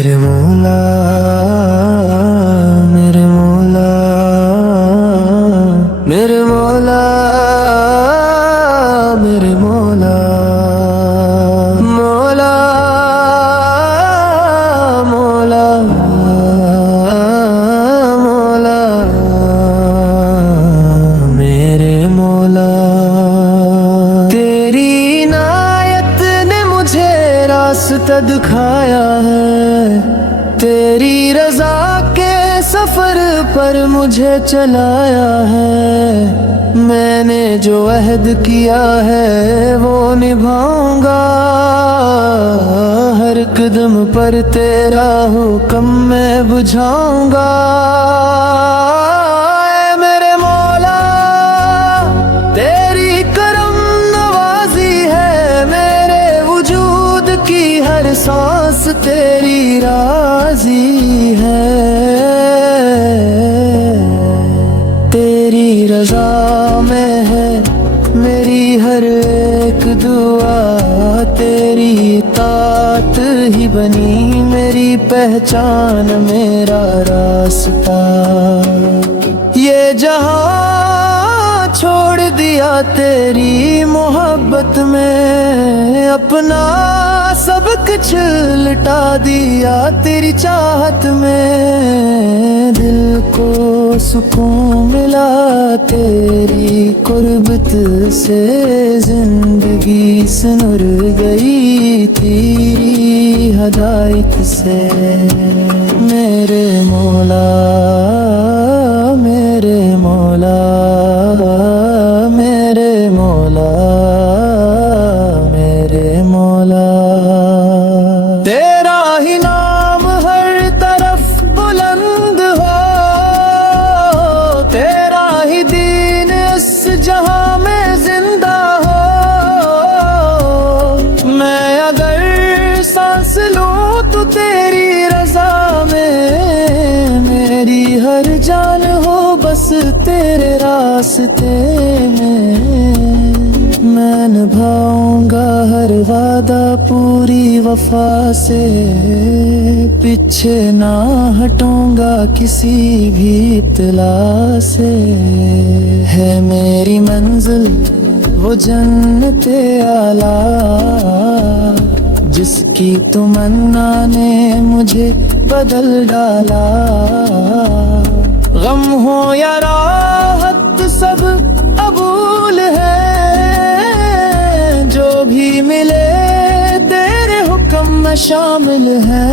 मेरे मौला मेरे मौला मेरे मौला मेरे मौला मौला मौला मौला मेरे मौला। तेरी इनायत ने मुझे रास्ता दिखाया है, तेरी रज़ा के सफ़र पर मुझे चलाया है। मैंने जो अहद किया है वो निभाऊंगा, हर कदम पर तेरा हुक्म मैं बुझाऊंगा। ऐ मेरे मौला तेरी करम नवाजी है, मेरे वजूद की हर सांस तेरी राजी है। तेरी रज़ा में है मेरी हर एक दुआ, तेरी इताअत ही बनी मेरी पहचान मेरा रास्ता। ये जहां छोड़ दिया तेरी मोहब्बत में, अपना सब कुछ लुटा दिया तेरी चाहत में। दिल को सुकून मिला तेरी कुर्बत से, जिंदगी सुनुर गई तेरी हदायत से। मेरे मौला मेरे मौला मेरे मौला मेरे मौला। तेरा ही नाम हर तरफ बुलंद हो, तेरा ही दीन इस जहां में जिंदा हो। मैं अगर सांस लूं तो तेरी रज़ा में, मेरी हर जान हो बस तेरे रास्ते में। मैं निभाऊंगा हर वादा पूरी वफा से, पीछे ना हटूंगा किसी भी इत्तला से। है मेरी मंजिल वो जन्नते आला, जिसकी तमन्ना ने मुझे बदल डाला। गम हो या राहत सब कबूल है, जो भी मिले तेरे हुक्म में शामिल है।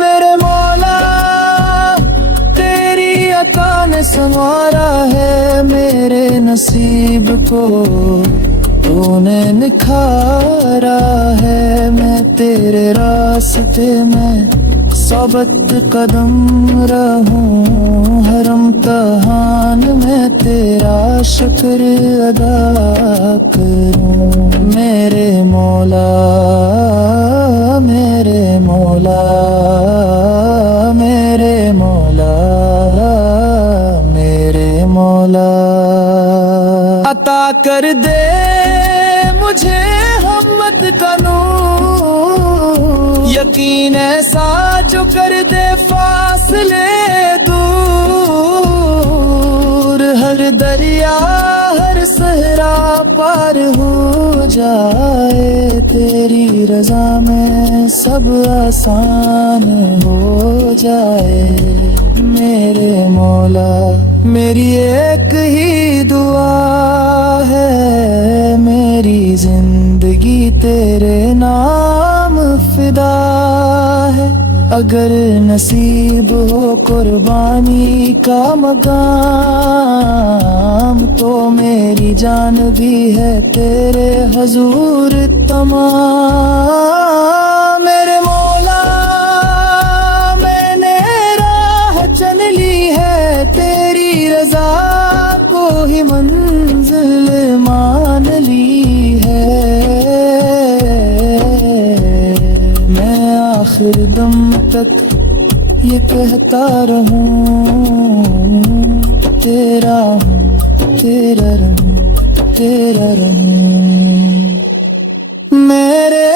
मेरे मौला तेरी अता ने संवारा है मेरे नसीब को, तूने निखारा है। मैं तेरे रास्ते में सबत कदम रहूं, हर इम्तिहान में तेरा शुक्र अदा करूं। मेरे मौला मेरे मौला मेरे मौला मेरे मौला। अता कर दे मुझे हिम्मत का नूर, यकीन ऐसा जो कर दे फासले दूर। हर दरिया हर सहरा पार हो जाए, तेरी रज़ा में सब आसान हो जाए। मेरे मौला मेरी एक ही दुआ है, मेरी जिंदगी तेरे नाम फिदा है। अगर नसीब हो कुर्बानी का मकाम, तो मेरी जान भी है तेरे हजूर तमाम। मेरे मौला मैंने राह चल ली है, तेरी रज़ा को ही मंजिल मान ली है। मैं आखिर दम तक ये कहता रहूं, तेरा हूँ तेरा रहूं तेरा रहूं। मेरे